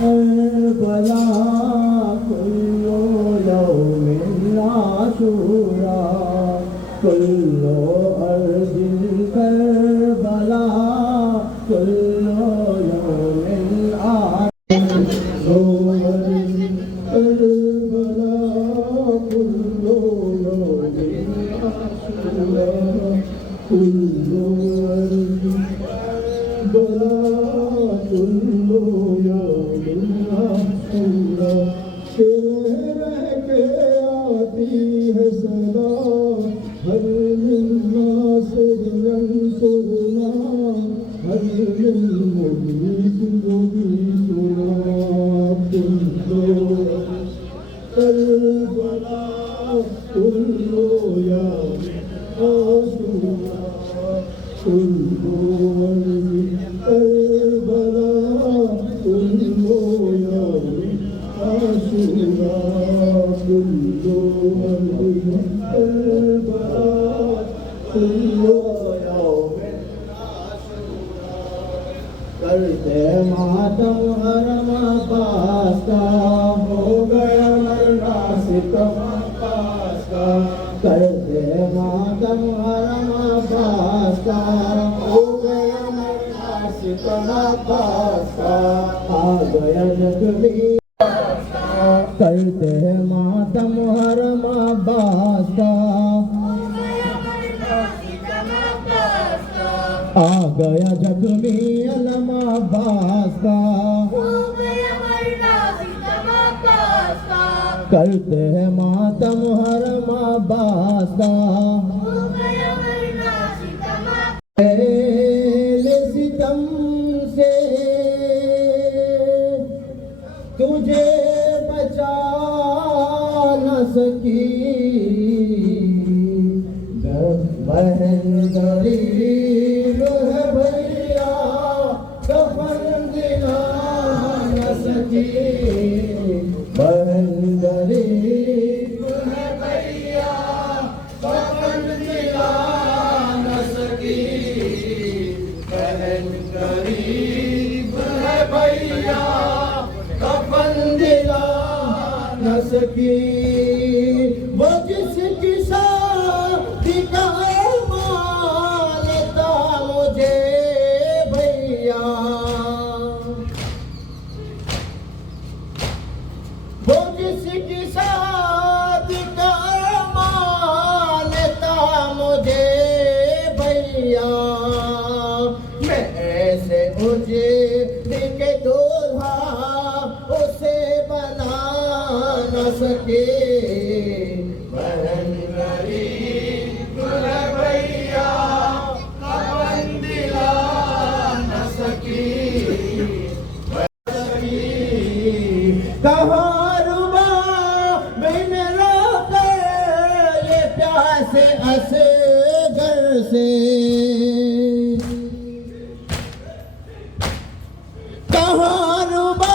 Karbala कुल्लो यौमिन आशूरा कुल्लो urging Karbala कुल्लो यौमिन आशूरा Karbala कुल्लो यौमिन आशूरा कुल्लो urging Karbala कुल्लो यौमिन आशूरा रह के आती है सदा हर मिलना से सुरना हर मिल मुगीत गोगी सुना कुल्लो करबला कुल्लो यौमिन आशूरा कुल्लो अर्जिन करबला कुल्लो यौमिन आशूरा कुल्लो अर्जिन करबला कुल्लो यौमिन आशूरा करते मातम हरम पास का हो गया मरना सितम पास का करते मातम हरम पास का हो गया मरना सितम पास का आ गया जगली करते मातम हरम अब्बास का आ गया जग में अलम अब्बास का करते हैं मातम हरम अब्बास का सितम से तुझे बचा न सकी बहन गरीब है भैया कफन दिला न सकी बहन गरीब है भैया कफन दिला न सकी बहन गरीब है भैया कफन दिला न सकी वो जिसकी शादी का मानता मुझे भैया वो जिसकी शादी का मानता मुझे भैया मैं ऐसे मुझे के दूल्हा उसे बना न सके बहन गरीब है भैया कफन दिला न सकी कहाँ रुबा बिन रोके ये प्यासे असगर से कहाँ रुबा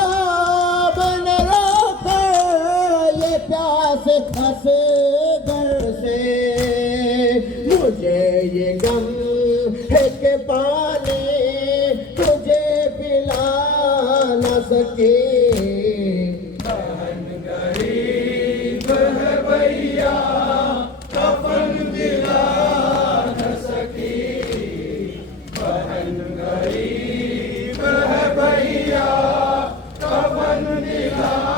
बिन रोके ये प्यासे असगर से मुझे ये गम है कि पानी तुझे पिला न सके बहन गरीब है भैया कफन दिला न सकी बहन गरीब है भैया कफन दिला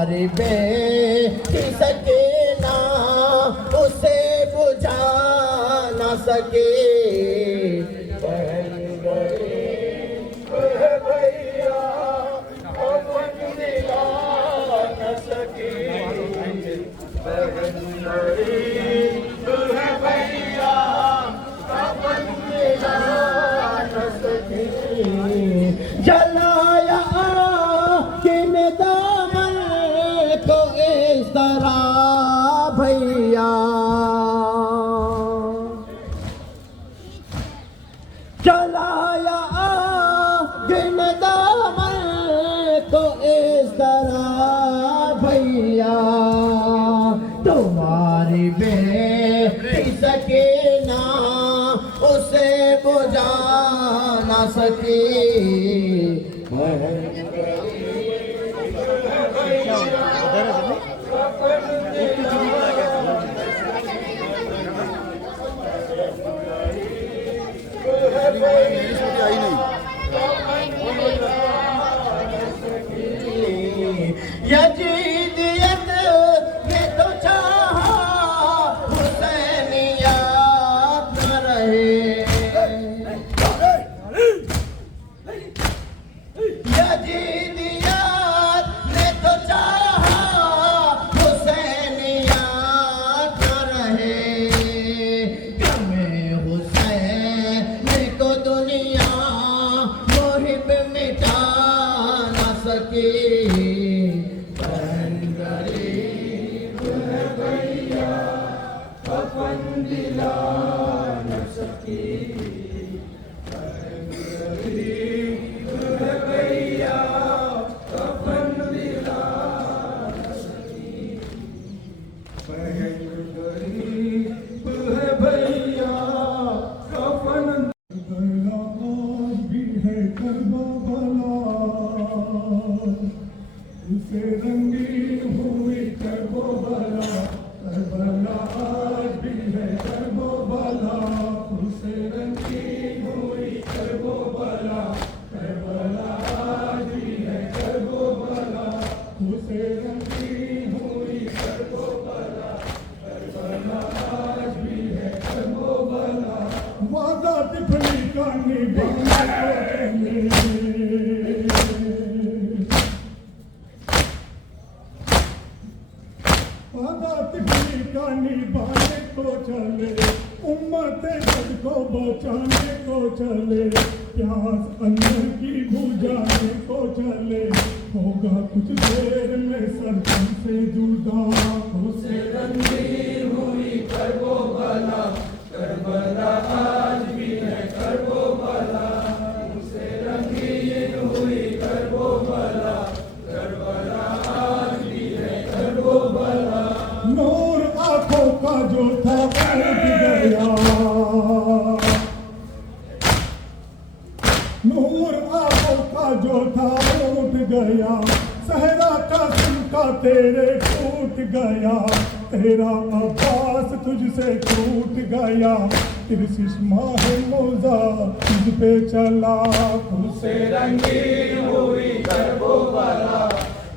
तुम्हारी बेटी सके ना उसे बुझा ना सके बहन गरीब है भैया अपन दिला न सके बहन गरीब है भैया अपन दिला न सके जलाया किन दामन को इस तरह भैया जलाया किन दामन को इस तरह भैया तुम्हारी बेटी सके ना उसे बुझा ना सके यजीदियत ने तो चाहा हुसैनियत न रहे यजीदियत ने तो चाहा हुसैनियत न रहे कमे हुसैन को दुनिया मुहिब मिटा न सके बहन गरीब है भैया अपन दिला न सके बहन गरीब है भैया अपन दिला न सके बहन गरीब है भैया अपन करबला भी है करबला उसे रंगी हुई करबला करबला भी है करबला उसे रंगी हुई करबला करबला भी है करबला उसे रंगी हुई करबला करबला भी है करबला वादा टिप्पणी का निभाने वादा टिप्पणी का निभाने को चले उम्मत को बचाने को चले प्यास अंदर की बुझाने को चले होगा कुछ देर में सरपंच से जुदा उसे रंगी हुई करबला करबला आज भी है करबला उसे रंगी हुई करबला करबला आज भी है करबला नूर आंखों का जो था उठ गया नूर आंखों का जो था उठ गया सहरा का सिमटा तेरे टूट गया तेरा अब्बास तुझसे टूट गया तेरी सिस्मा है मौजा तुझ पे चला उसे रंगी हुई करबला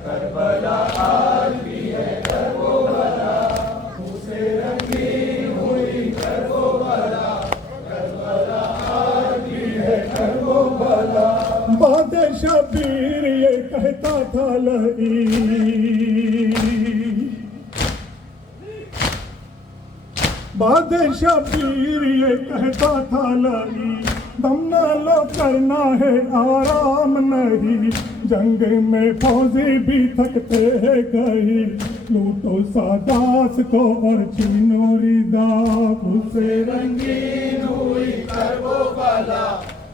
करबला आज भी है करबला उसे रंगी हुई करबला करबला आज भी है करबला बादशाह शबीर ये कहता था लई बादशाह शबीर ये कहता था लई दम न लो करना है आराम नहीं जंग में फौजी भी थकते हैं कहीं लूटो सादात को और छीनो रिदा उसे रंगीन हुई करबला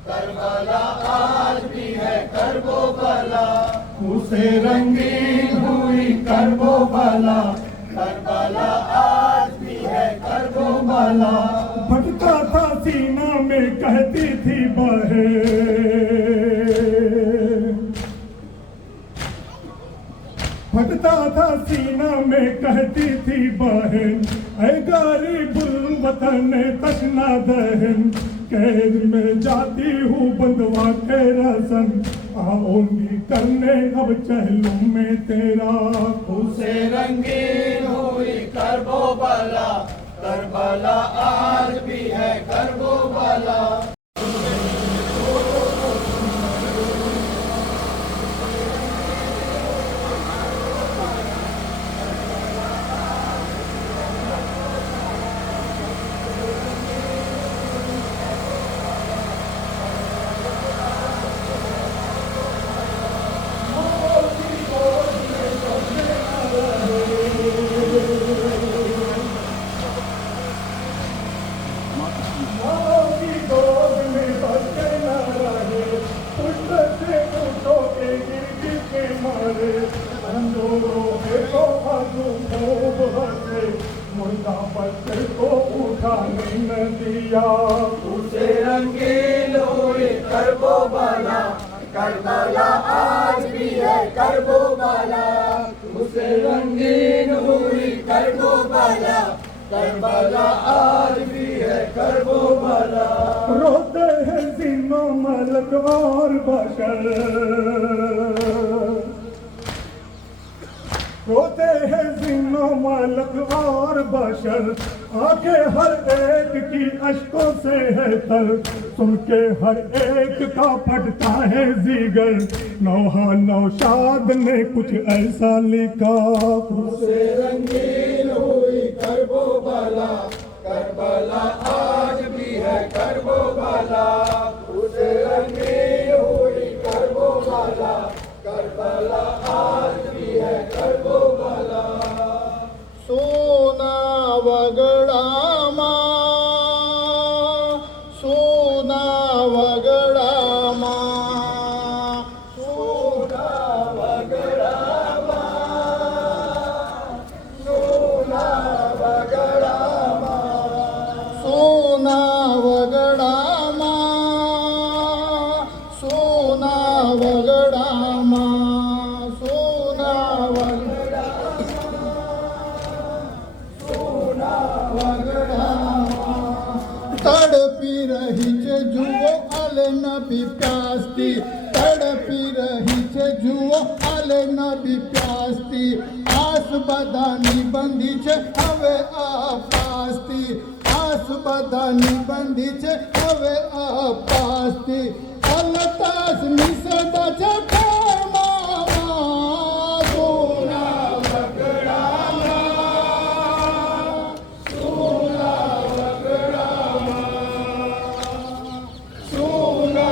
करबला आज भी है करबला उसे रंगीन हुई करबला करबला आज भी है करबला फटता था सीना में कहती थी बहन फटता था सीना में कहती थी बहन ऐ गरीबुल वतन तशना दहन कैद में जाती हूँ बंदवा के रसन, आऊंगी करने अब चहलू में तेरा। उसे रंगीन हुई करबो बाला, करबला आज भी है करबो बाला। मुर्दा बच्चे को उठाने न दिया। उसे रंगीन हुई करबो बाला, करबला आज भी है करबो बाला। उसे रंगीन हुई करबो बाला, करबला आज भी है करबो बाला। रोते हैं जीनो मलक और बशर, रोते हैं जीनो मलक और बशर, आंखें हर एक की अश्कों से है तर, सुन के हर एक का फटता है जिगर। नौहा नौशाद ने कुछ ऐसा लिखा। उसे रंगीन हुई करबो बाला, करबला आज भी है करबो बाला। उसे रंगीन हुई करबो बाला, करबला आज भी है करबो बाला। सोना वगड़ामा, सोना वगड़ामा, सोना वगड़ामा, सोना वगड़ामा, सोना वगड़ामा, सोना वगड़ामा, सोना वगड़ामा। तड़पी रही छे जुओ आले नबी प्यासती, तड़पी रही छे जुओ आले नबी प्यासती। आस बधानी बंधी छे हवे अपासती, आस बधानी बंधी छे हवे अपासती। अलतास निसदा छे प्रेमामा, सोना वगड़ामा, सोना वगड़ामा, सोना।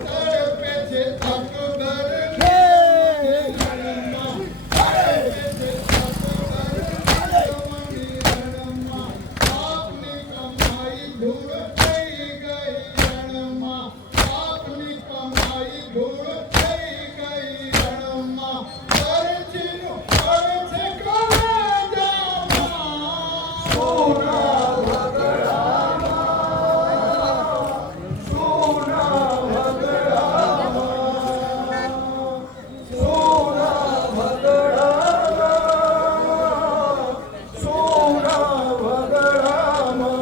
तड़पे छे अकबर रणमा, तड़पे छे अकबर रणमा। आपनी कमाई धूल गई गई रणमा, आपनी कमाई धूल गई गई रणमा। करजीनु कर छे कलेजामा, सोना वगड़ामा, सोना वगड़ामा, सोना वगड़ामा, सोना वगड़ामा।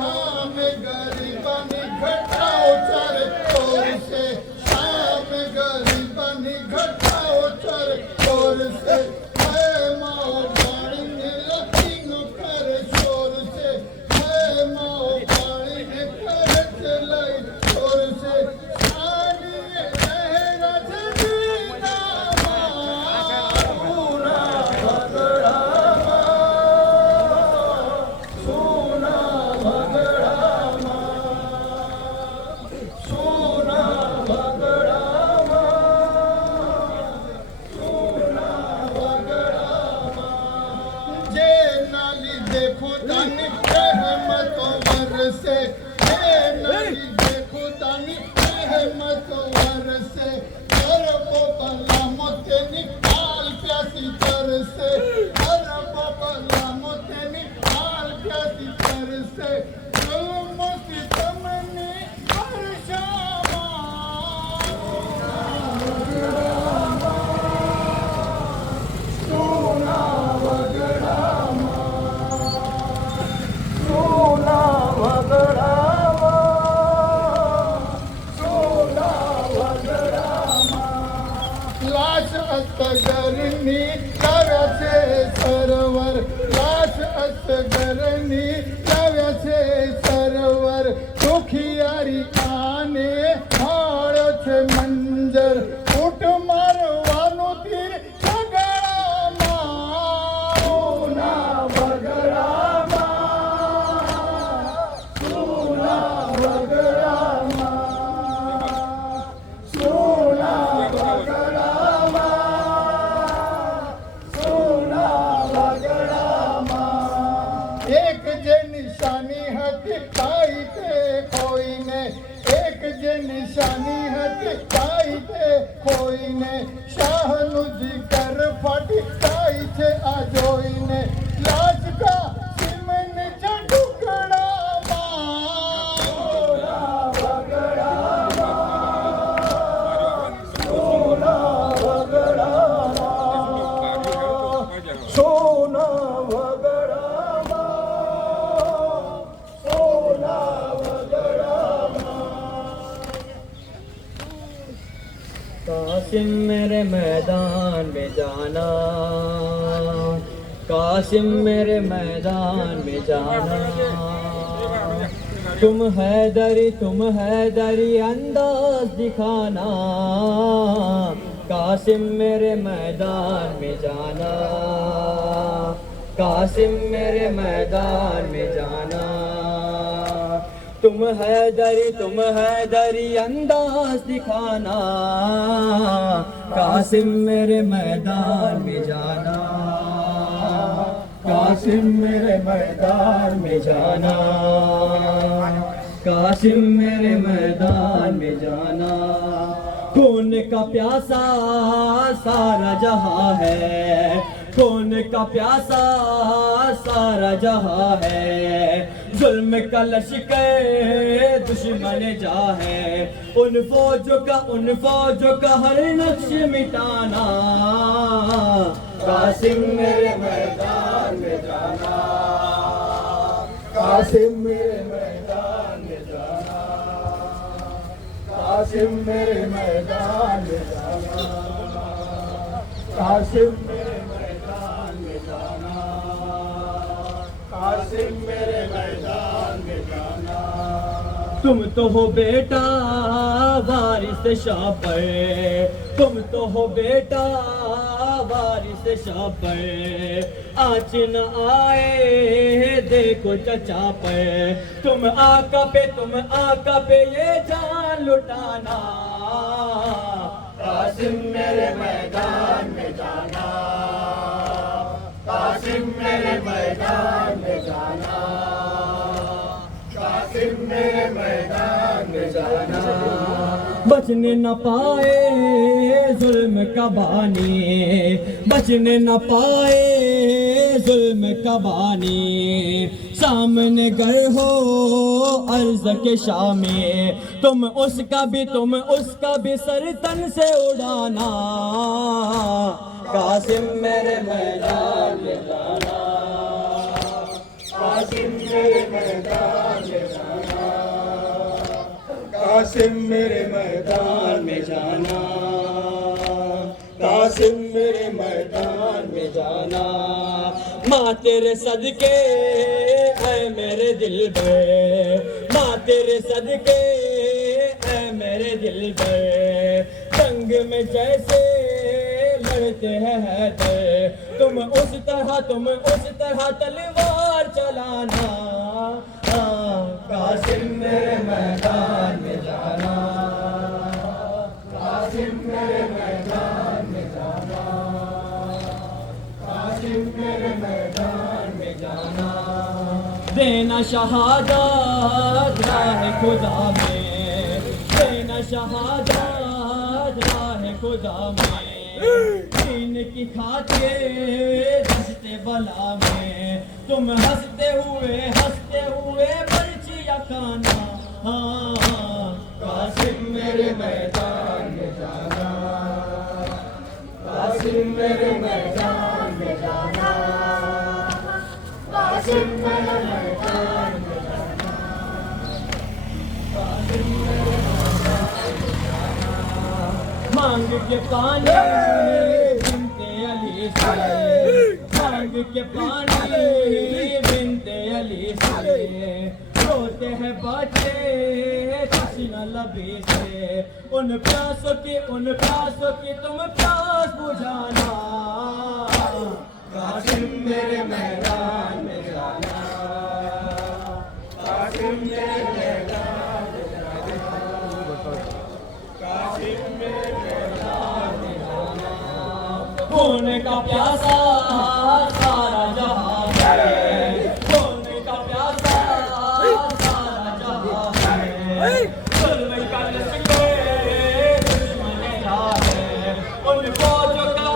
शाम गरीबनी घटाओ चारे तोर से, शाम गरीबनी घटाओ चारे तोर से। है माओ पानी ने लकीन कर शोर से, है माओ पानी ने कर चलाई शोर से। शानी लहरा जमीनामा, सोना वगड़ामा, सोना वगड़ामा, सोना वगड़ामा, सोना वगड़ामा। जे नाली देखो तानी रहमतों बरसे, जे नाली देखो तानी रहमतों बरसे। करबो बाला मोते निकाल प्यासी तरसे, करबो बाला मोते निकाल प्यासी तरसे। जुल्म सितम ने असगरनी लाव्याचे सरवर लाश असगरनी लाव्याचे सरवर दुखियारी આને હાળો છે મંજર ઊંટ મારવાનું તીર છગડામાં સોના વગડામાં સોના વગડામાં સોના વગડામાં સોના વગડામાં એક જે નિશાની હતી તાઈ તે કોઈને એક જે નિશાની હતી તાઈ તે કોઈને શાહનું જીગર ફાટી તાઈ છે આ જોઈને લાજ કા સિમન છે ટુકડામાં સોના વગડામાં સોના વગડામાં સોના વગડામાં સોના कासिम मेरे मैदान में जाना, कासिम मेरे मैदान में जाना, तुम हैदरी अंदाज दिखाना, कासिम मेरे मैदान में जाना, कासिम मेरे मैदान में जाना, तुम हैदरी अंदाज दिखाना, कासिम मेरे मैदान में जाना, कासिम मेरे मैदान में जाना, कासिम मेरे मैदान में जाना, खून का प्यासा सारा जहां है, खून का प्यासा सारा जहां है, जुल्म का लश्कर दुश्मन जा है, उन फौजों का हर नक्श मिटाना, कासिम मेरे मैदान में जाना, कासिम मेरे मैदान में जाना, कासिम मेरे मैदान में जाना, कासिम मेरे मैदान में जाना, कासिम मेरे मैदान में जाना, तुम तो हो बेटा वारिस शाह पर, तुम तो हो बेटा वारिस शाह पर, आँच न आए देखो चचा पर, तुम आका पे ये जान लुटाना, कासिम मेरे मैदान में जाना, कासिम मेरे मैदान में जाना, कासिम मेरे मैदान में जाना, बचने न पाए जुल्म का बानी, बचने न पाए जुल्म का बानी, सामने घर हो अर्ज के शामे, तुम उसका भी सर तन से उड़ाना, कासिम मेरे मैदान में जाना, कासिम मेरे मैदान में जाना, कासिम मेरे मैदान में जाना, कासिम मेरे मैदान में जाना, माँ तेरे सदके है मेरे दिल पर, माँ तेरे सदके है मेरे दिल पर, जंग में जैसे लड़ते हैं हैदर, तुम उस तरह तलवार चलाना, कासिम मेरे मैदान में जाना, कासिम मेरे मैदान में जाना, कासिम मेरे मैदान में जाना, देना शहादत राह खुदा में, देना शहादत राह खुदा में, दीन की खातिर दस्ते बला में, तुम हंसते हुए पर्चियां खाना, कासिम मेरे मैदान में जाना, कासिम मेरे मैदान में जाना, कासिम मेरे मैदान में जाना, कासिम मेरे मैदान में जाना, मांग के पानी से मांग के पानी बिनते अली से रोते हैं बच्चे तसीना लबी से उन प्यासों की तुम प्यास बुझाना कासिम मेरे मैदान में जाना कासिम मेरे मैदान में जाना कासिम मेरे मैदान में जाना होने का प्यासा सारा जहां है होने का प्यासा सारा जहां है जुल्म का लश्कर दुश्मन है उन फौजों का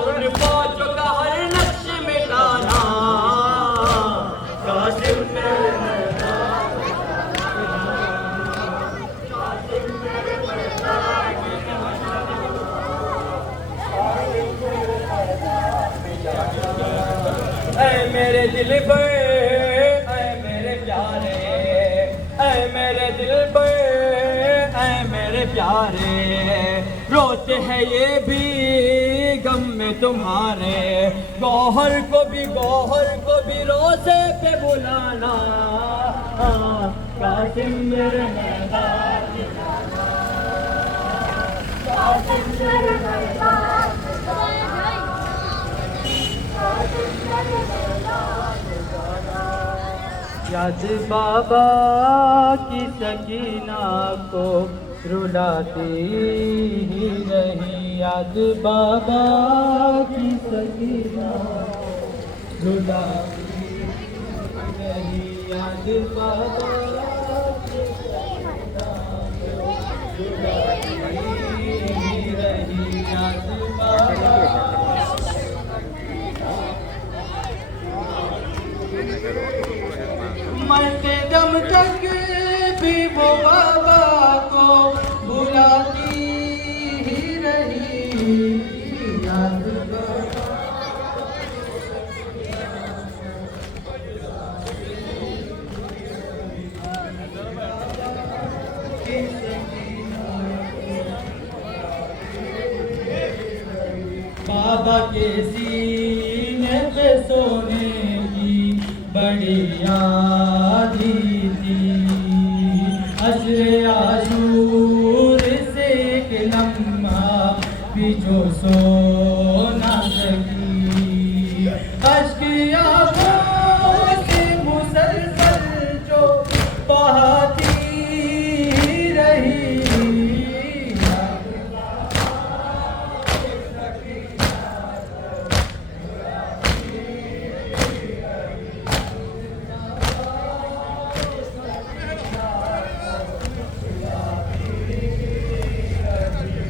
हर नक्श मिटाना कासिम मेरे मैदान में कासिम मेरे मैदान में ऐ मेरे दिल पे ऐ मेरे प्यारे ऐ मेरे दिल पे ऐ मेरे प्यारे रोते हैं ये भी गम में तुम्हारे गौहर को भी रोज़े पे बुलाना कासिम मेरे मैदान में जाना कासिम मेरे मैदान में जाना याद बाबा की सकीना को रुलाती ही रही याद बाबा की सकीना रुलाती ही रही याद बाबा की सकीना रुलाती ही रही याद बाबा मरते दम तक भी वो बाबा को बुलाती ही रही याद बाबा के सीने पे सोने की बड़ी याद थी अशरे आशूर से एक लम्हा भी जो सो ना सकी अश्क आँखों से मुसलसल जो बहाती रही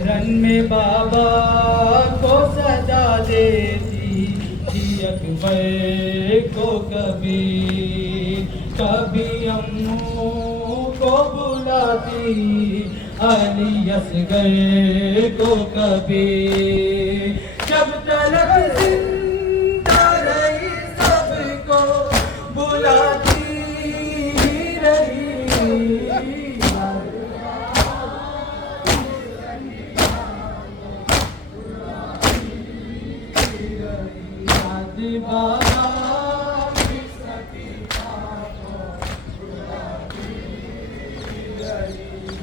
रन में बाबा को सजा देती थी अकबर को कभी अम्मू को बुलाती अली असगर को कभी जब तलक जिंदा रही सबको बुलाती रही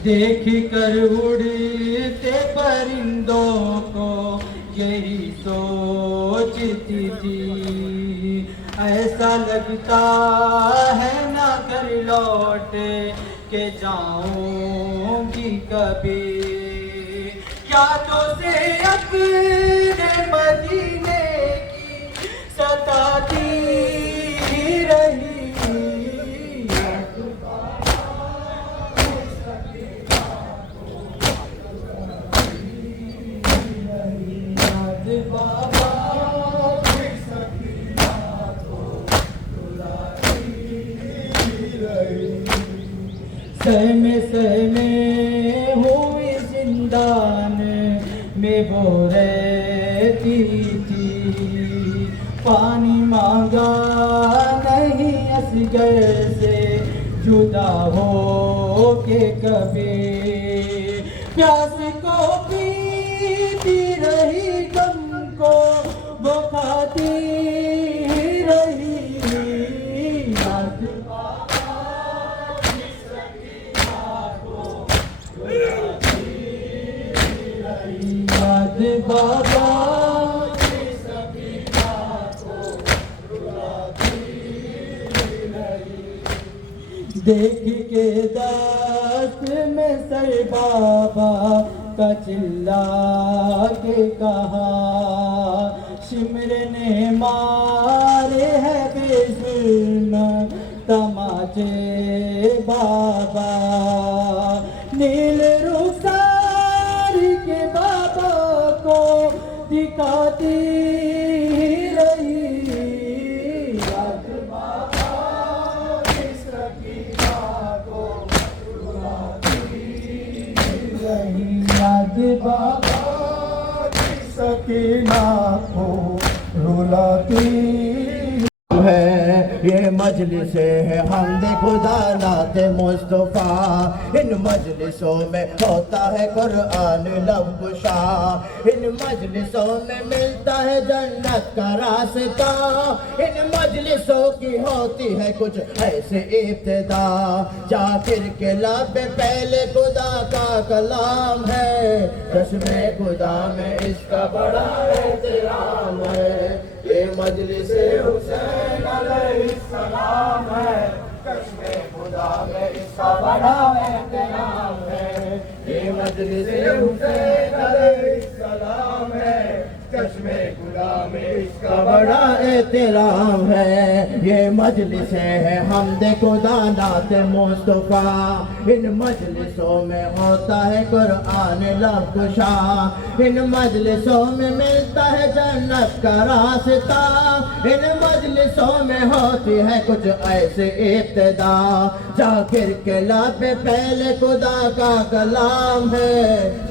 देख कर उड़ते परिंदों को यही सोचती थी ऐसा लगता है ना कर लौट के जाऊंगी कभी क्या तो से अपने मदीने की सताती रही सहमे हुई जिंदान में वो रहती थी पानी मांगा नहीं असगर से जुदा हो के कभी प्यास को पीती रही गम को वो खाती याद बाबा देख के दस्त में सर बाबा का चिल्ला के कहा सिमर ने मारे है बेजुल्म तमाचे बाबा नील रुखसारी के बाबा को दिखाती रही याद बाबा इस रकीबा को रुलाती रही याद बाबा सकीना को रुलाती है। ये मजलिस है हमद खुदा नाते मुस्तफा इन मजलिसों में होता है कुरान लब कुशा इन मजलिसों में मिलता है जन्नत का रास्ता इन मजलिसों की होती है कुछ ऐसे इब्तिदा जाकिर के लब पे पहले खुदा का कलाम है चश्मे खुदा में इसका बड़ा एहतराम है ये मजलिस हुसैन अलैहिस्सलाम है चश्मे खुदा में इसका बड़ा एहतराम है ये मजलिस हुसैन अलैहिस्सलाम है चश्मे खुदा में इसका बड़ा एहतराम है ये मजलिस है हमद खुदा नात मुस्तफा इन मजलिसों में होता है कुरान लब कुशा इन मजलिसों में मिलता है जन्नत का रास्ता इन मजलिसों में होती है कुछ ऐसे इब्तिदा जाकिर के लब पे पहले खुदा का कलाम है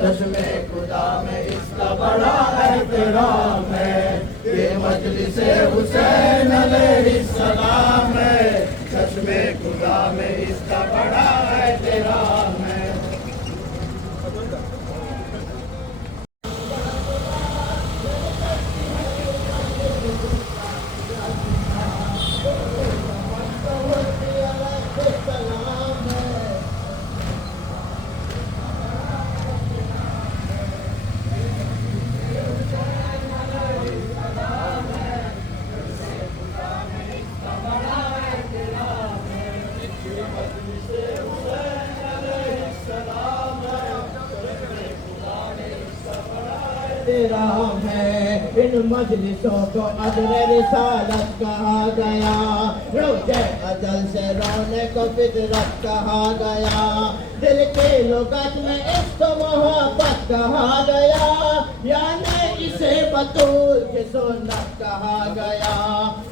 चश्मे खुदा में इसका बड़ा एहतराम है ये मजलिस हुसैन अलैहिस्सलाम है चश्मे खुदा में इसका बड़ा एहतराम है एहतराम है इन मजलिसों को अदर रिसालत कहा गया रोज़े अजल से रोने को फितरत कहा गया दिल के लुगत में इश्क मोहब्बत कहा गया यानी इसे बतूल की सुन्नत कहा गया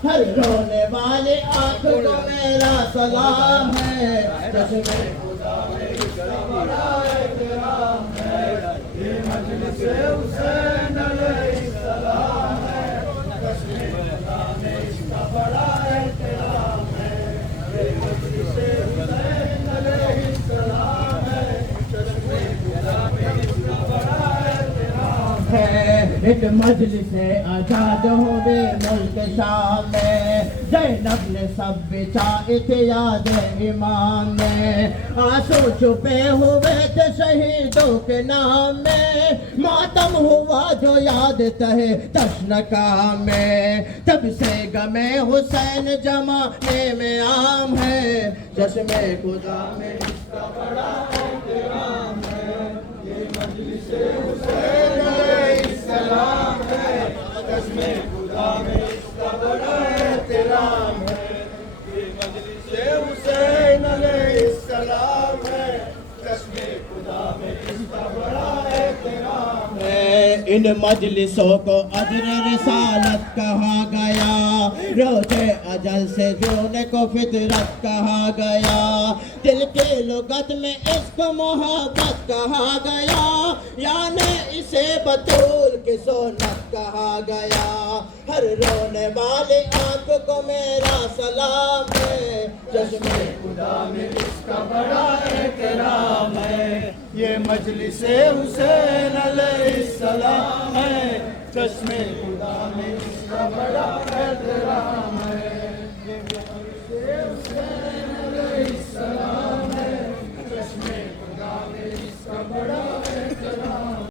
हर रोने वाले आँख को मेरा सलाम है चश्मे खुदा में इसका बड़ा एहतराम है ये मजलिस हुसैन अलैहिस्सलाम है चश्मे खुदा में इसका बड़ा एहतराम है ये मजलिस हुसैन अलैहिस्सलाम है चश्मे खुदा में इसका बड़ा एहतराम है एक मजलिस आजाद हुए मुल्क शाम में ज़ैनब ने सब बिछाए थे याद इमाम में आंसू छुपे हुए थे शहीदों के नाम में मातम हुआ जो याद तहे तशनका में तब से गमे हुसैन जमाने में आम है चश्मे खुदा में इसका बड़ा एहतराम है ये मजलिस हुसैन अलैहिस्सलाम है चश्मे खुदा में इसका बड़ा एहतराम है ये मजलिस हुसैन अलैहिस्सलाम है चश्मे खुदा में इसका बड़ा एहतराम है इन मजलिसों को अदर रिसालत कहा गया रोज़े अजल से जोने को फितरत कहा गया दिल के लुगत में इश्क मोहब्बत कहा गया यानी इसे बतूल की सुन्नत कहा गया हर रोने वाले आँख को मेरा सलाम है चश्मे खुदा में इसका बड़ा एहतराम है ये मजलिस हुसैन अलैहिस्सलाम है चश्मे खुदा में इसका बड़ा एहतराम है ये मजलिस हुसैन अलैहिस्सलाम है चश्मे खुदा में इसका बड़ा एहतराम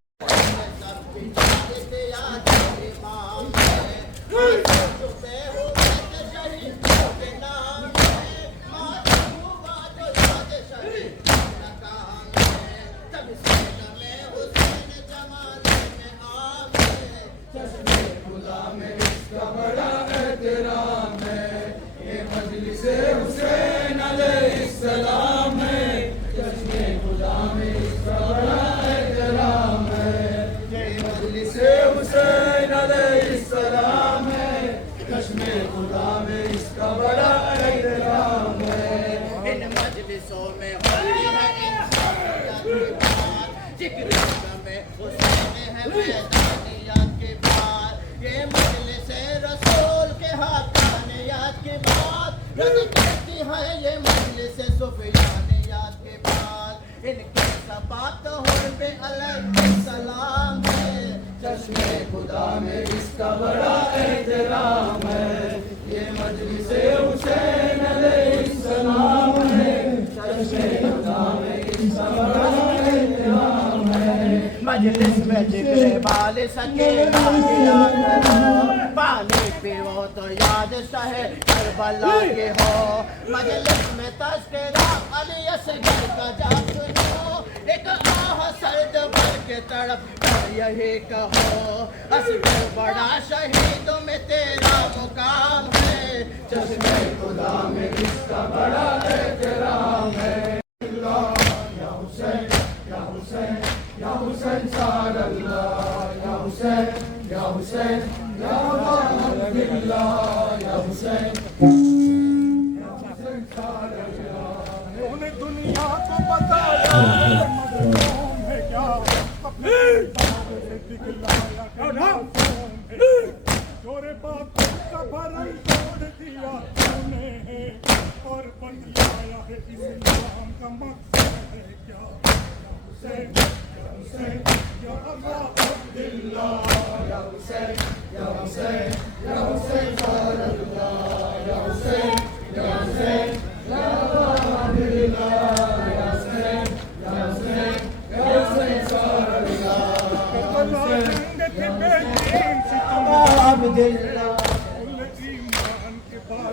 अलैहिस्सलाम है, चश्मे खुदा में इसका बड़ा एहतराम है। ये मजलिसे हुसैन अलैहिस्सलाम है, चश्मे खुदा में इसका बड़ा एहतराम है। इन मजलिसों में होती है इंसानियत की बात, जिक्र में हुसैन है मैदानियत की बात। ये मजलिस रसूल के हक़ानियत की बात, रद करती है ये मजलिस सुफियानियत की बात। इनके सबात हुर्बे अलैहिस्सलाम है, चश्मे खुदा में इसका बड़ा एहतराम है। ये मजलिसे हुसैन अलैहिस्सलाम है, चश्मे खुदा में इसका बड़ा एहतराम है। मजलिस में जिक्र वाले सके पानी पीवो तो याद सहे करबला के हो। मजलिस में तज़किरा अली असगर का जा सुनो, एक आह सर्द भर के तड़प यही कहो, असगर बड़ा शहीदों में तेरा मुकाम है, चश्मे खुदा में इसका बड़ा एहतराम है। या हुसैन या हुसैन या हुसैन सार अल्लाह, या हुसैन या हुसैन या अब्दुल्लाह, या हुसैन सार अल्लाह। उन्हें दुनिया को बताया मज़लूम है क्या, अपने किरदार से दिखलाया कि मासूम है। जोरे बातों का भरम तोड़ दिया तूने है, और बतलाया है इस्लाम का मकसद है क्या। या हुसैन या अबा अब्दुल्लाह, या हुसैन या हुसैन या हुसैन सार अल्लाह, या हुसैन या हुसैन या अब्दुल्लाह, या हुसैन या हुसैन या हुसैन सार अल्लाह। जंग थी बेदीन सितम अब्दुल्लाह। कुल ईमान के बाद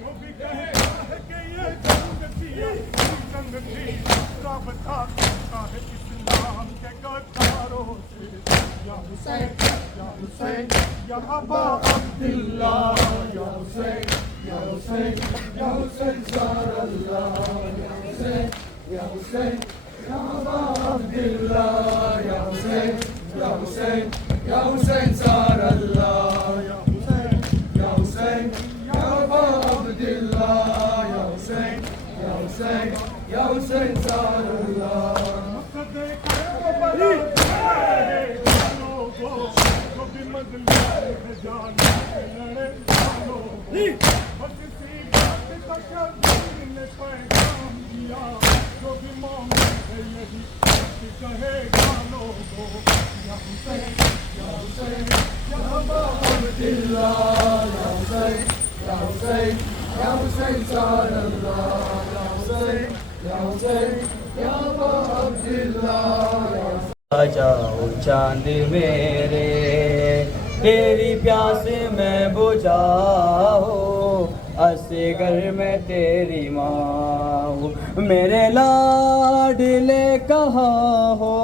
जो भी कहेगा है कि ये जंग थी राबता करता है इस्लाम के गद्दारों से। या हुसैन या हुसैन या अबा अब्दुल्लाह, या हुसैन या हुसैन या हुसैन सार अल्लाह, या हुसैन या हुसैन या अबा अब्दुल्लाह, या हुसैन या हुसैन या हुसैन सार अल्लाह, या हुसैन या हुसैन या अबा अब्दुल्लाह, या हुसैन या हुसैन या हुसैन सार अल्लाह। मकसद करबला है लोगों, जो भी मजलूम है जाने लड़े लोगों। बस इसी बात का शबीर ने पैगाम दिया, जो भी मांगे है यही बात कहेगा लोगों। या हुसैन या हुसैन या अबा अब्दुल्लाह, या हुसैन या हुसैन या हुसैन सार अल्लाह, या हुसैन या हुसैन या अबा अब्दुल्लाह, या आ जाओ चांद मेरे, तेरी प्यास में बुझाओ, असगर में तेरी माँ हूँ, मेरे लाडले कहाँ हो,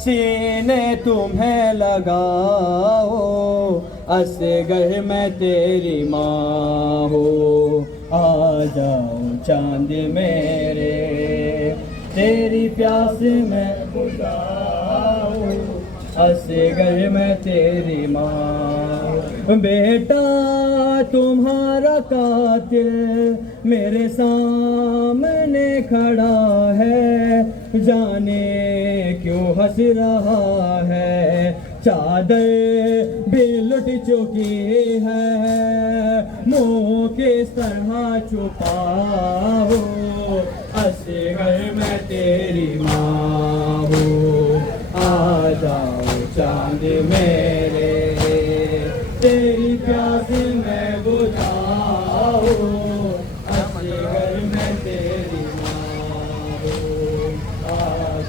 सीने तुम्हें लगाओ, असगर में तेरी माँ हो। आ जाओ चांद मेरे, तेरी प्यास में बुझाओ, असगर में तेरी माँ। बेटा तुम्हारा कातिल मेरे सामने खड़ा है, जाने क्यों हंस रहा है, चादर भी लुट चुकी है, मुँह किस तरह छुपाओ, असगर में तेरी माँ हूँ। आ जाओ चांद मेरे, तेरी प्यास में बुझाओ, असगर में तेरी माँ हूँ। आ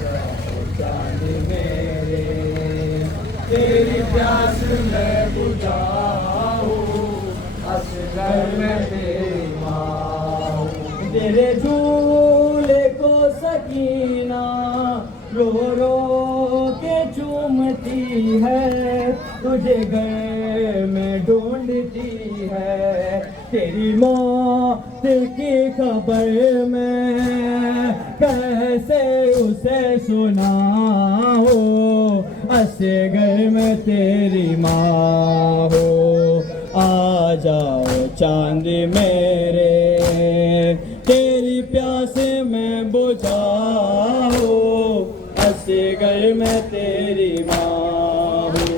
जाओ चांद मेरे, तेरी प्यास में बुझाओ, असगर में तेरी माँ हूँ। तेरे झूले को सकीना रो रो के चूमती है, तुझे घर में ढूंढती है, तेरी मौत की खबर मैं कैसे उसे सुनाऊं, असगर में तेरी माँ हो। आ जाओ चांद मेरे, तेरी प्यास मैं बुझाऊं, असगर में तेरी माँ हो।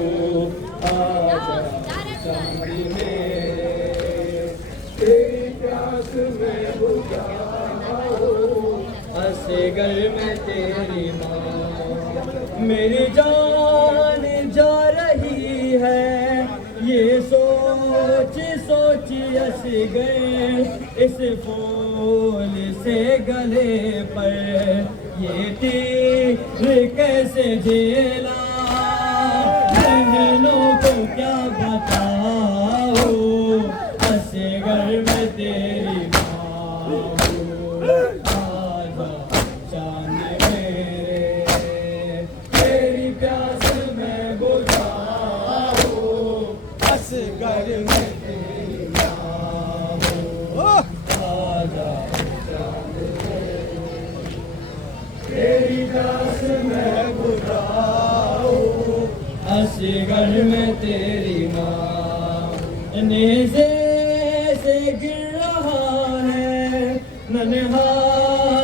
आ जाओ चांद मेरे, तेरी प्यास मैं बुझाऊं, असगर में तेरी माँ। मेरी जान जा रही है ये सोच सोच असगर, इस फूल से गले पर ये तीर कैसे झेला, बहनों को क्या बताओ, असगर में तेरी माँ हो। आजा चांद मेरे, तेरी प्यास मैं बुझाऊं, असगर में तेरी माँ हो। आजा चांद मेरे, तेरी प्यास मैं बुझाऊं, असगर में तेरी माँ। नेज़े से गिर रहा है नन्हा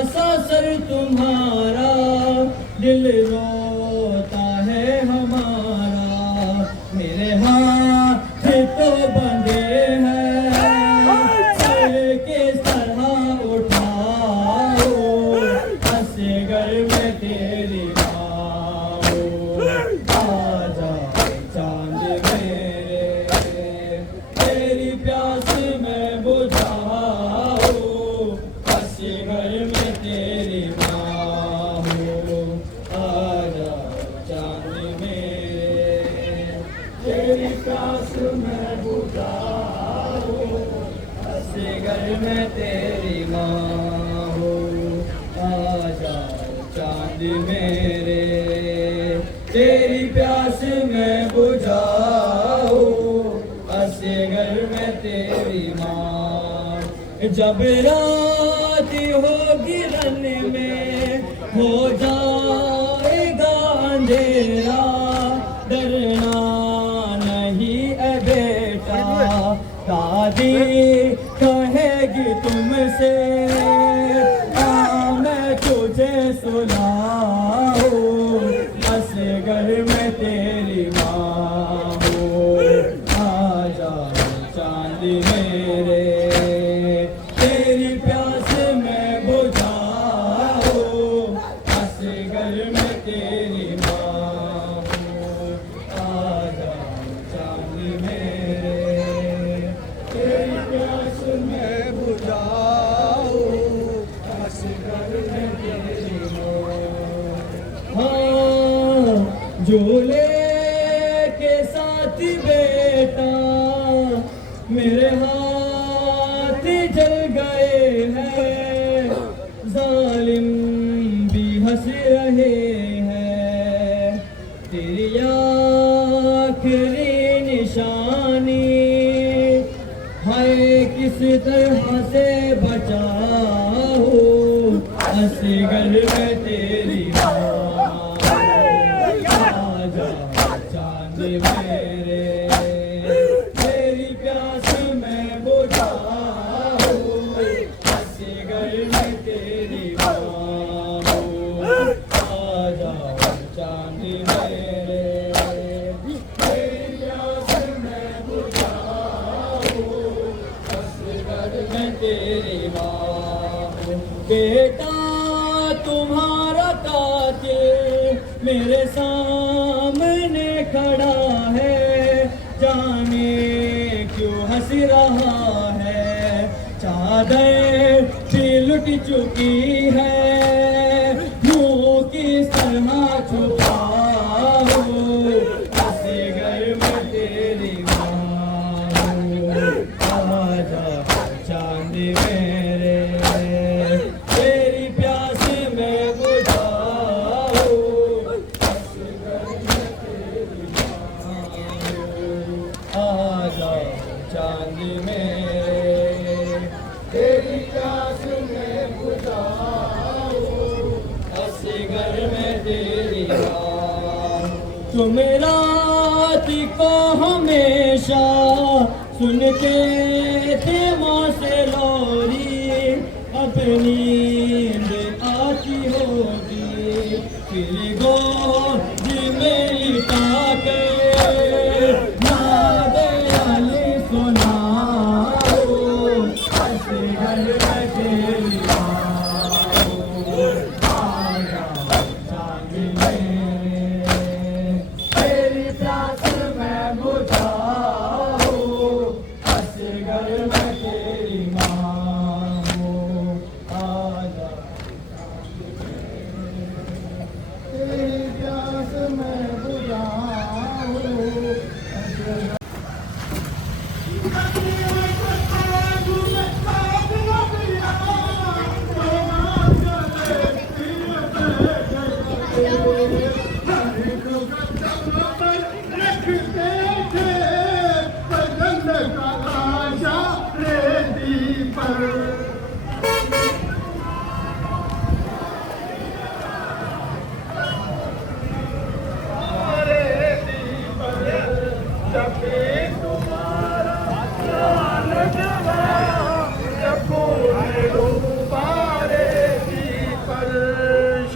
सा सर तुम्हारा, दिल रोता है हमारा, मेरे हाथ तो बंधे हैं, सर किस तरह उठाओ, असगर में तेरी माँ हो। आजा चांद मेरे, तेरी प्यास मैं बुझाऊं, असगर में तेरी माँ हो। आजा चांद मेरे, तेरी प्यास मैं बुझाऊं, असगर में तेरी माँ हो। आजा चांद मेरे, तेरी प्यास मैं बुझाऊं, असगर में तेरी माँ। जब रात होगी रन में हो जाएगा अंधेरा, डरना नहीं है बेटा, दादी कहेगी तुमसे, मैं तुझे सुनाऊं, असगर में तेरी माँ हो। आजा चांद मेरे, तेरी प्यास मैं बुझाऊं, असगर में तेरी माँ हो। आजा चांद मेरे, तेरी प्यास मैं बुझाऊं, असगर में तेरी माँ। हाँ झूले के साथ बेटा मेरे हाथ जल गए हैं, जालिम भी हंस रहे हैं, तेरी आखिरी निशानी हाय किस तरह से बचाओ, असगर में तेरी माँ। आजा चांद मेरे, तेरी प्यास मैं बुझाऊं, असगर में तेरी माँ हो। आजा चांद मेरे, तेरी प्यास मैं बुझाऊं, असगर में तेरी माँ हो। बेटा तुम्हारा कातिल मेरे सामने खड़ा है, जाने क्यों हंस रहा है, चादर भी लुट चुकी है, मुंह किस तरह छुपाओ, असगर में तेरी माँ हो। आजा चांद मेरे, तेरी प्यास मैं बुझाऊं, असगर में तेरी माँ हो। आजा चांद मेरे, तुम रात को हमेशा सुनते थे माँ से लोरी, अब नींद आती होगी फिर गोद में लिटा के याद आली सुनाओ, ऐसे घर में तेरी आओ, आया चांद मेरे, तेरी प्यास मैं बुझाऊं, ऐसे घर में तेरी माँ हूँ, आजा तेरी प्यास मैं बुझाऊं।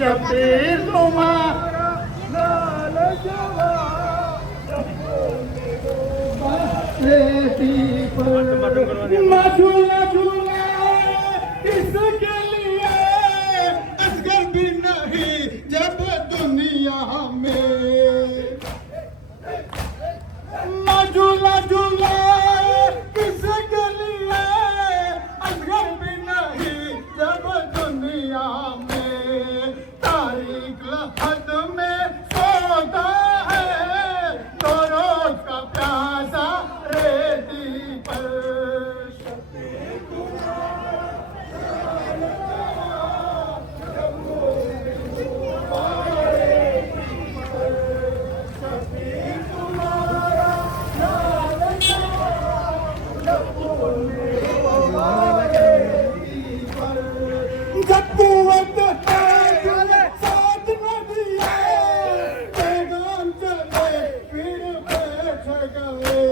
शबीर तुम्हारा लाल रेती पर न झूला झूला किसके लिए, असगर भी नहीं जब दुनिया में, न झूला झूला किसके लिए, असगर भी नहीं जब दुनिया में, तारीख लहद में सौदा है तो रोज का प्यासा रेती पर। जब कुव्वत है साथ न दिया, पैगाम चले फिर बैठ गए,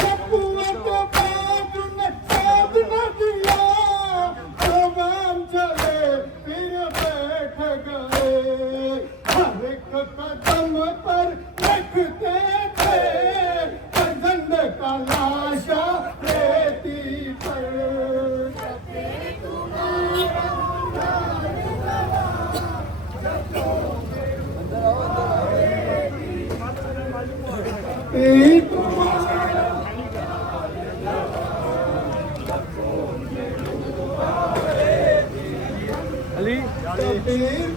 जब कुव्वत है साथ न दिया, पैगाम चले फिर बैठ गए, हर एक कदम पर रखते थे पसंद का लाशा रेती पर।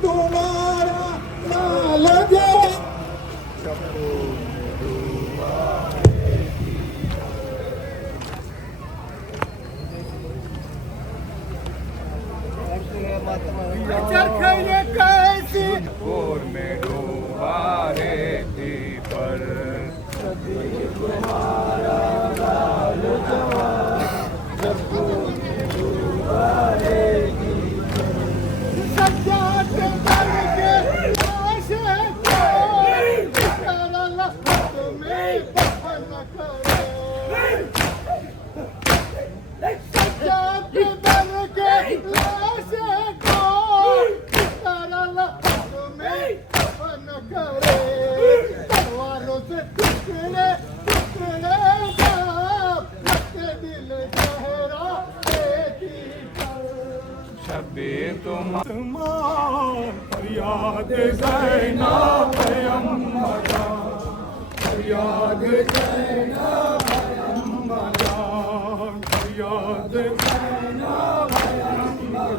तुम्हारा लाल जो चरखे ये कैसी और में डूबा रेती पर, सज्जाद करके आशे को तेरा लहद में दफन करे, सज्जाद करके आशे को तेरा लहद में दफन करे, तलवारों से टुकड़े टुकड़े बाप रखे दिल गहरा रेती पर। शबीर तुम फरियाद ज़ैना पैगंबर, फरियाद ज़ैना पैगंबर, फरियाद ज़ैना पैगंबर,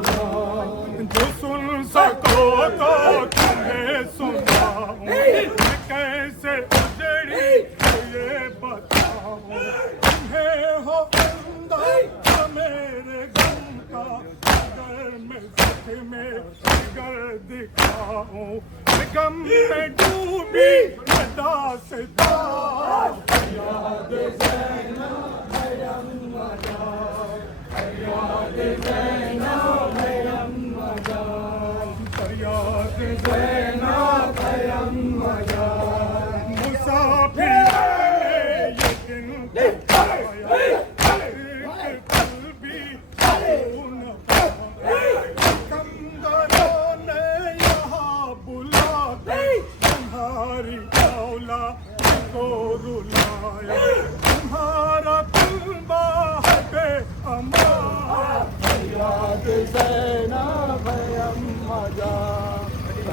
जो सुन सको तो तुम्हें सुनाऊं, कैसे उजड़ी ये बताऊं, तुम्हें हो अंदाज़ मेरे गम का, अगर मैं सच में फिगर दिखाऊं, गम में डूबी दास्तां, फरियाद ज़ैना पैगंबर, फरियाद ज़ैना पैगंबर, फरियाद ज़ैना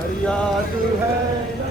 फरियाद है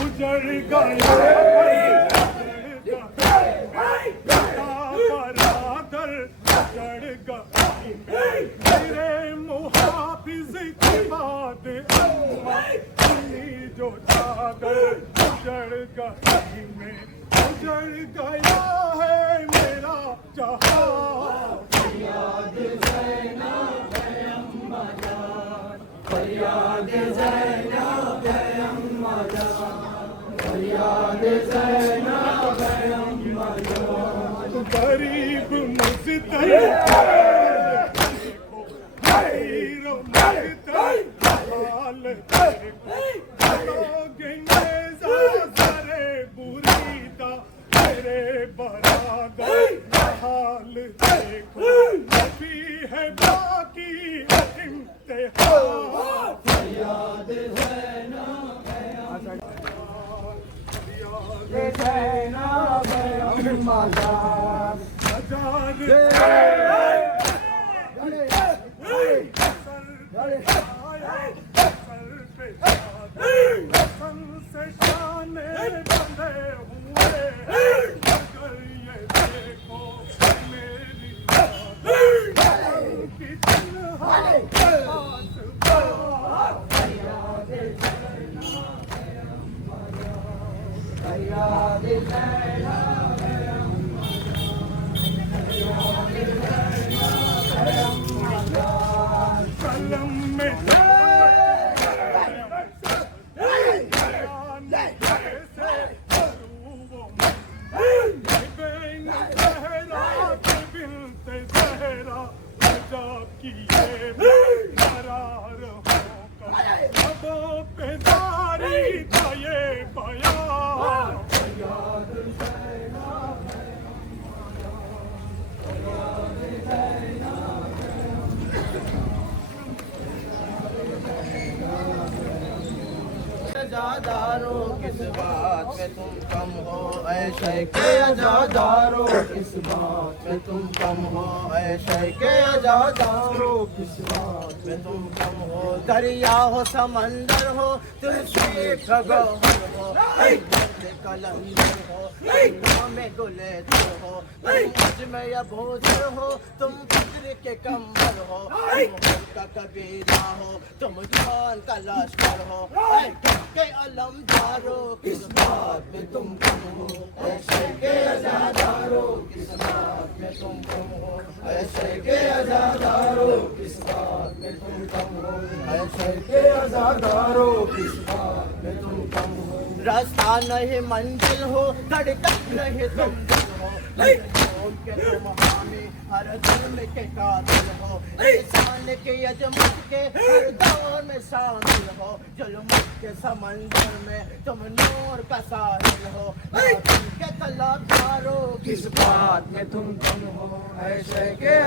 उजड़ गया बरादर उजड़ गई मेरे मुहाफिज की बात अम्मा जो चादर उजड़ गई में उजड़ गया है मेरा जहां फरियाद ज़ैनब है अम्मा जान फरियाद ज़ैनब है अम्मा जान फरियाद ज़ैनब है अम्मा जान गरीब मुज़्तर गरीब मुज़्तर हाल लोगे ज़रे बुरीदा मेरे बरादर हाल देखो अभी है बाकी इम्तिहान फरियाद ज़ैनब है ज़ैनब है अम्मा जान से शाने बंधे हुए अगर ये देखो मेरी की कलम में अज़ादारों किस बात में तुम कम हो ऐशे के अज़ादारों किस बात में तुम कम हो ऐशे के अज़ादारों किस बात में तुम कम हो दरिया हो समंदर हो तुलसी खगोहर हो कलंदर हो में गुले हो तुम में अबूझर हो तुम फिक्र के कम्बल हो तुम का कबीरा हो तुम जान का लश्कर हो के अलमदारो किस बात में तुम कम हो ऐसे के अज़ादारो किस बात में तुम कम हो ऐसे के अज़ादारो किस बात में तुम कम हो ऐसे के अज़ादारो किस बात में तुम कम हो रास्ता नहीं मंजिल हो धड़कन नहीं तुम दिल हो के तुम हामी हर जुल्म के कातिल हो इंसान के अजमत के हर दौर में शामिल हो जुल्म के समंदर में तुम नूर का साहिल हो के तलबदारो किस बात में तुम कम हो ऐसे के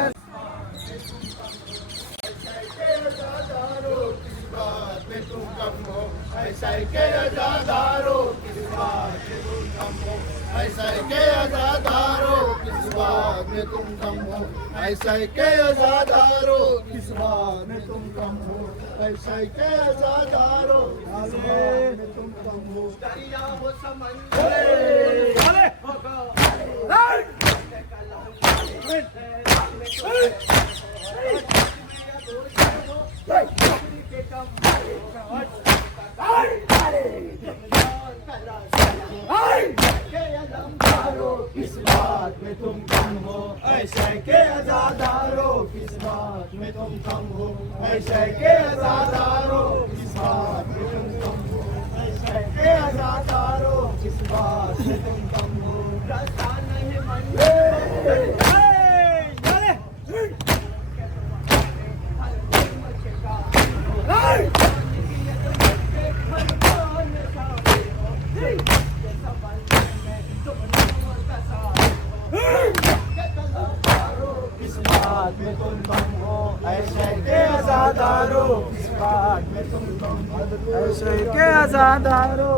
अज़ादारो किस बात में तुम कम हो ऐसे के अज़ादारो किस बात में तुम कम हो ऐसे के अज़ादारो किस बात में तुम कम हो ऐसे के अज़ादारो किस बात में तुम कम हो ऐसे के अज़ादारो किस बात में तुम कम हो दरिया हो समंदर किस बात में तुम कम हो ऐसे के आजादारो, किस बात में तुम कम हो ऐसे के आजादारो, किस बात में तुम कम हो ऐसे के आजादारो, किस बात में तुम कम हो। रास्ता नहीं किस बात में तुम कम हो ऐसे के आजादारो, किस बात में तुम कम हो ऐसे के आजादारो,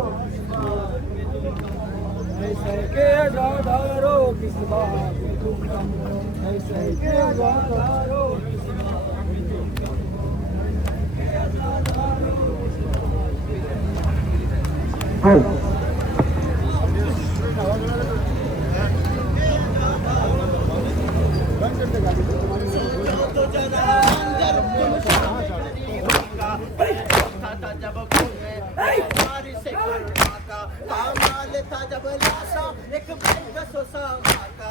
ऐसे के आजादारो, किस बात में तुम कम हो ऐसे के आजादारो। जब था जब लाशा एक सोसा का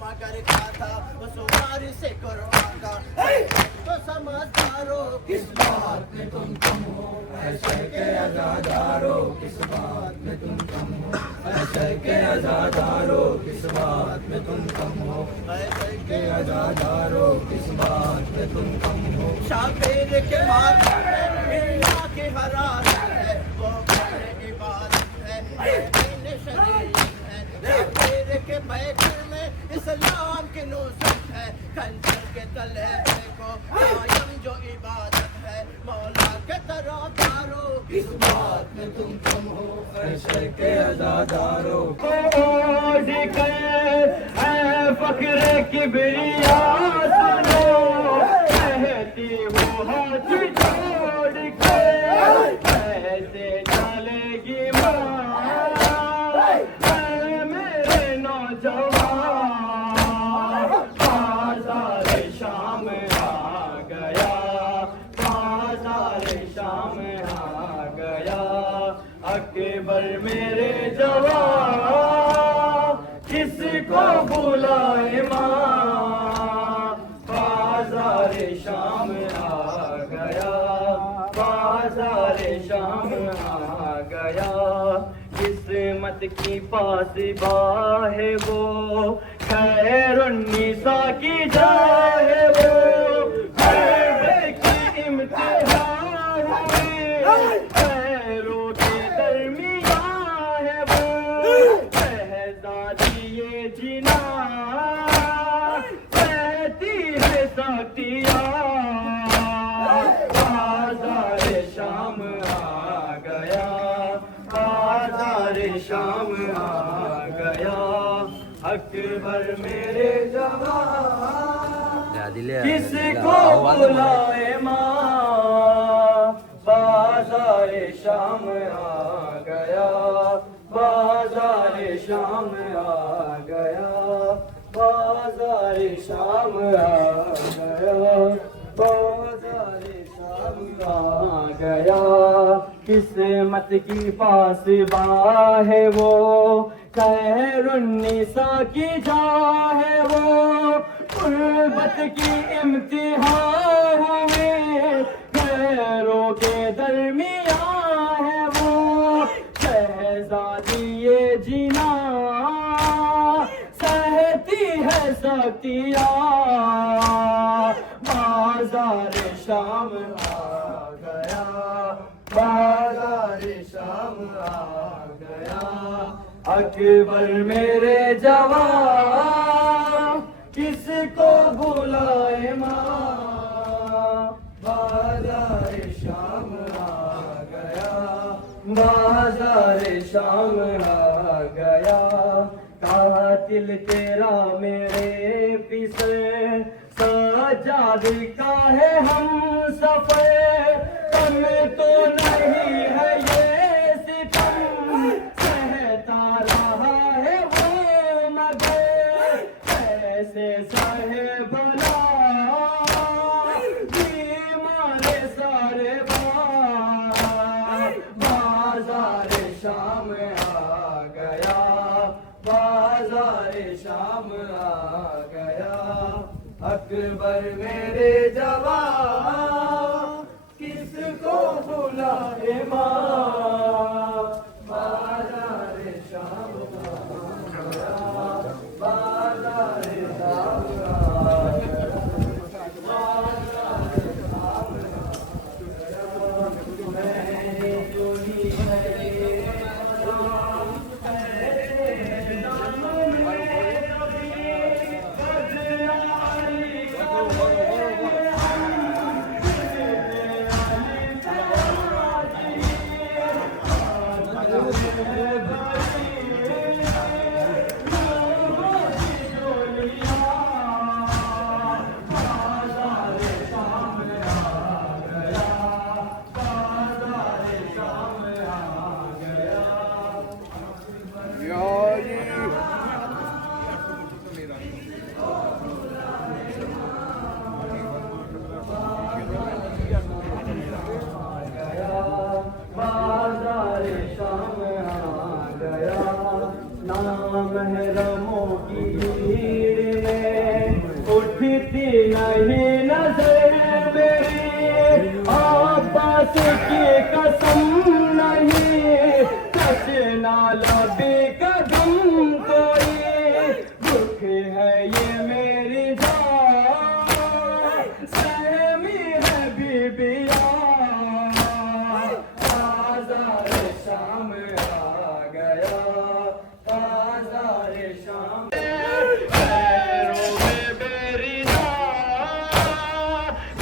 मगर का था सुमारी से करवाका तो समझदारो, किस बात में तुम कम हो ऐसे के आजादारो, किस बात में तुम कम हो ऐसे के आजादारो, किस बात में तुम कम हो ऐसे के आजादारो, किस बात में तुम कम हो। शाबीर के माथे में के हरारत है वो इबादत है, शाबीर के बैठे में इस्लाम की नुसरत है, खंजर के तले को कायम जो इबादत है, मौला के तरफदारो, किस बात में तुम कम हो ऐसे के आजादारो। फक्र किबरिया सुनो कहती हूँ हाथ छोड़ के कैसे चलेगी माँ मेरे नौजवान। बाजार शाम आ गया, बाजार शाम आ गया, अकबर मेरे जवान किसको बुलाए माँ। बाजार शाम आ गया, बाजार शाम आ गया, किस्मत की पासिबा है वो खैरुन्निसा की जाए वो, गुर्बत की इम्तिहान हुई खैरों के दरमियान है वो, शहजादी ये जीना कहती है साथिया। बाजार शाम आ गया, बाजार शाम आ गया, अकबर मेरे जवान किसको बुलाए माँ। बाजार शाम आ गया, बाजार शाम आ गया, बाजार शाम आ गया, बाजार शाम आ गया, किस्मत की पासिबा है वो खैरुन्निसा की जा है वो, गुर्बत की इम्तिहान हुए खैरों के दरमियान है वो, शहजादी ये जीना सहती है सतिया। बाजार शाम आ गया, बाजार शाम आ गया, अकबर मेरे जवान किसको बुलाए माँ। बाजार शाम आ गया, बाजार शाम आ गया, कातिल तेरा मेरे पीछे सजाद का है हम सफर, कम तो नहीं है ये सितम सहता रहा है वो मगर ऐसे सहे भला बीमार सारे अकबर मेरे जवान किसको बुलाए माँ बाजार शाम बाजार महरमों की भीड़ में उठती नहीं नजर मेरी आबास की कसम नहीं कसना लबे कदम कोई दुख है ये मेरी जान सहमी है बीबिया बाजार शाम आ गया बाजार शाम पैरों में मेरी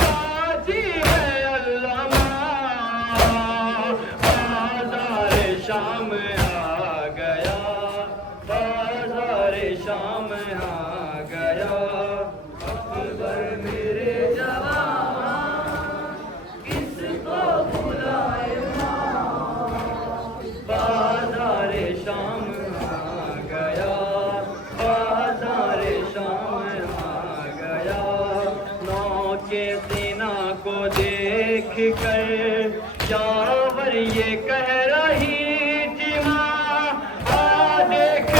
ताजी है अल्लामा बाजार शाम आ गया बाजार शाम आ गया अकबर मेरे जवान किसको बुलाए बाजार शाम आ गया बाजार शाम आ गया नौ के सेना को देख कर यावर ये कह रही थी माँ आ देख तो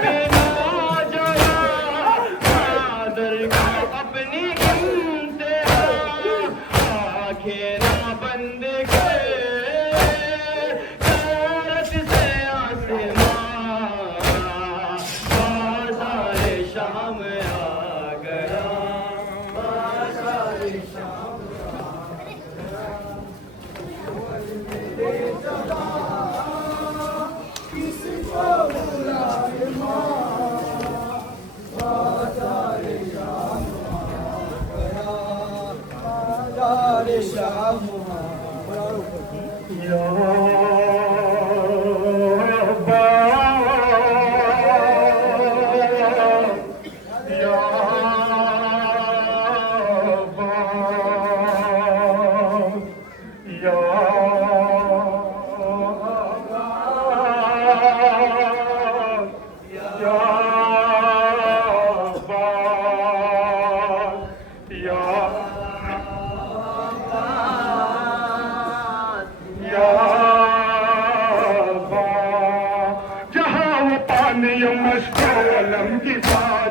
बिना जवा आदर का अपनी गिनते आंखें ना बंद कर कारत से आसमां बाजार शाम आ गया बाजार शाम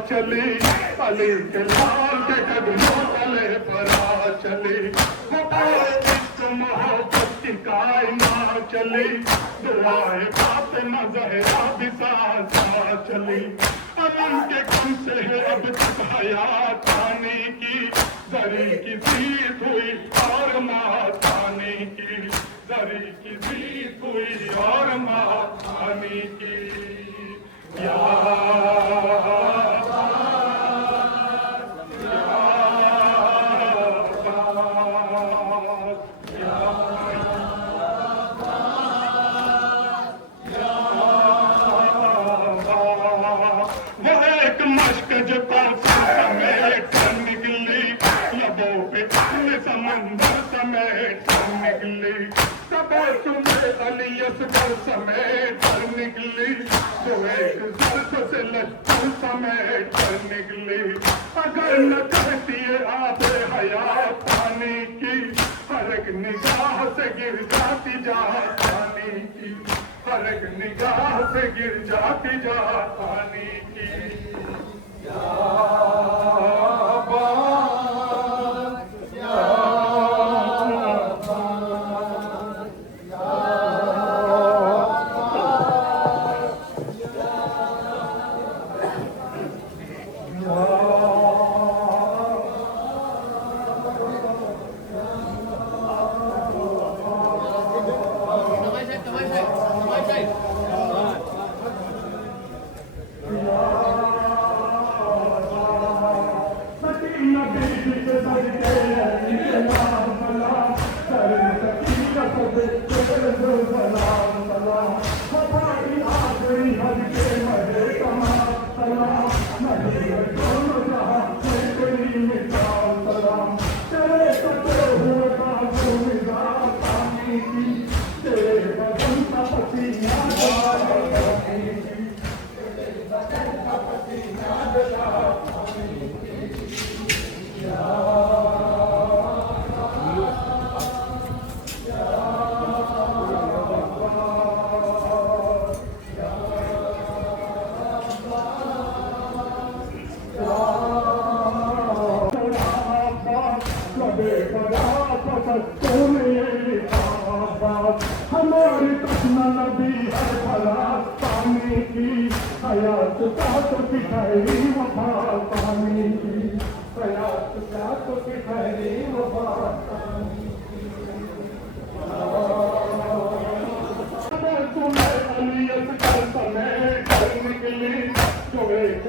चली अली के लाल के कदमों तले पर आ चली मोहब्बत की कायनात चली दुआए बात न जहरा भी साथ चली अमन के कम से है अब तक हयात आने की जरी की जीत हुई और मात आने की जरी की जीत हुई और मात आने की समंदर समेत निकली सबे तुम्हें अलियसगर समेत निकली तो एक जर्द से लट्टू समेत निकली अगर न कहती आबे हयात पानी की हर एक निगाह से गिर जाती जा पानी की हर एक निगाह से गिर जाती जा पानी की हमारी तस्ना नबी है भला पानी की हयात का तो ठहरी वफा पानी की हयात का तो ठहरी वफा तुम्हें अलियत कर समय कर निकली जो एक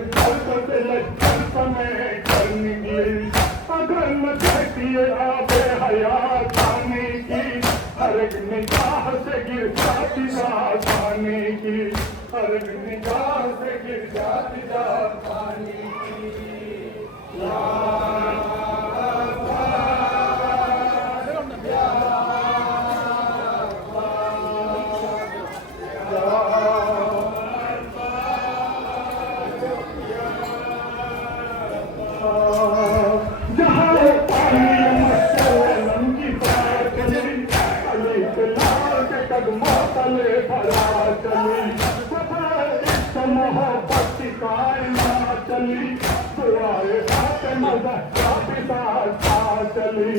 से लश्कर समय कर निकली अगर न कहती आबे हयात पानी की हर एक निगाह से गिर जाती रात पानी की हर एक निगाह से गिर जाती रात पानी की चली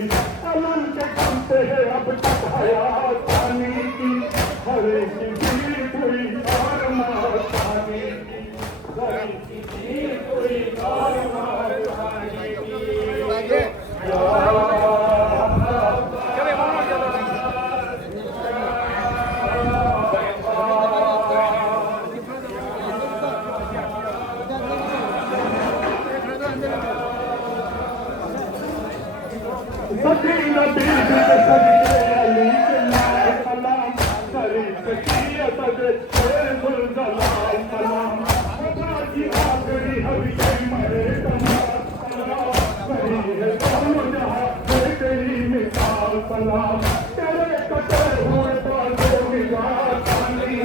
अलम के कम से है अब तक हयात पानी की हर एक की जीत हुई और मौत पानी की हर एक की जीत हुई और मौत पानी की तेरे कटे हुए बालों में पानी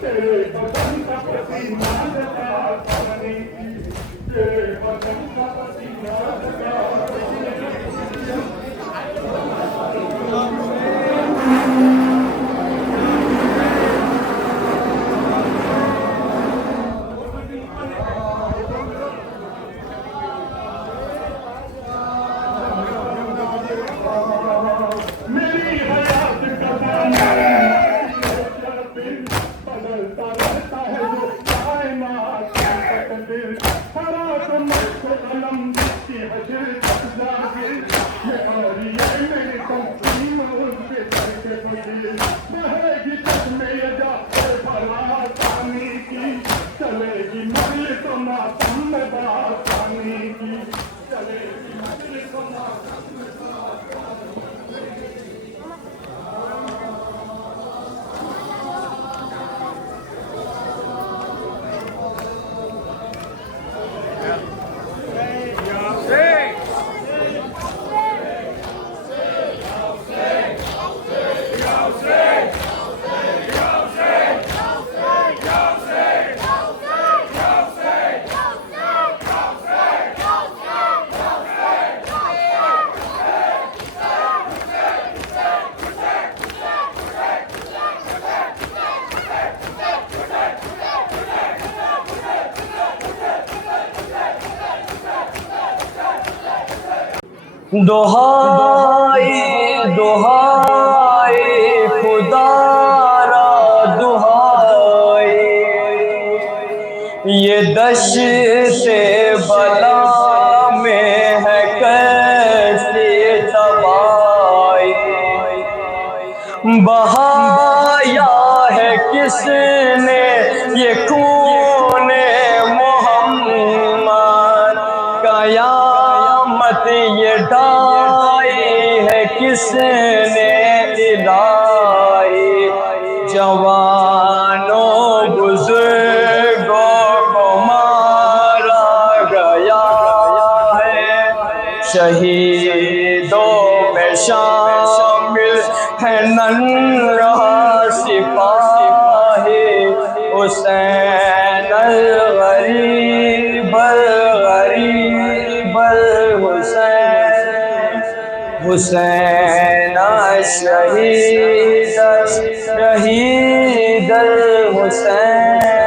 तेरे बदन का पसीना पानी तेरे बदन का पसीना चलेगी मरल तो मातम में बात पानी की चलेगी मरल तो मातम में बात दुहाई दुहाई खुदारा दुहाई ये दश्ते बला में है कैसी तबाही बहाया है किसने ये खूने मोहम्मद कयामत ये ढाई जिसने इलाही जवानों बुजुर्गों को मारा गया है, शहीदों में शामिल है नन्हा सिपाही हुसैन अल-गरीब अल-गरीब अल-हुसैन, हुसैन शहीद शहीद अल-हुसैन।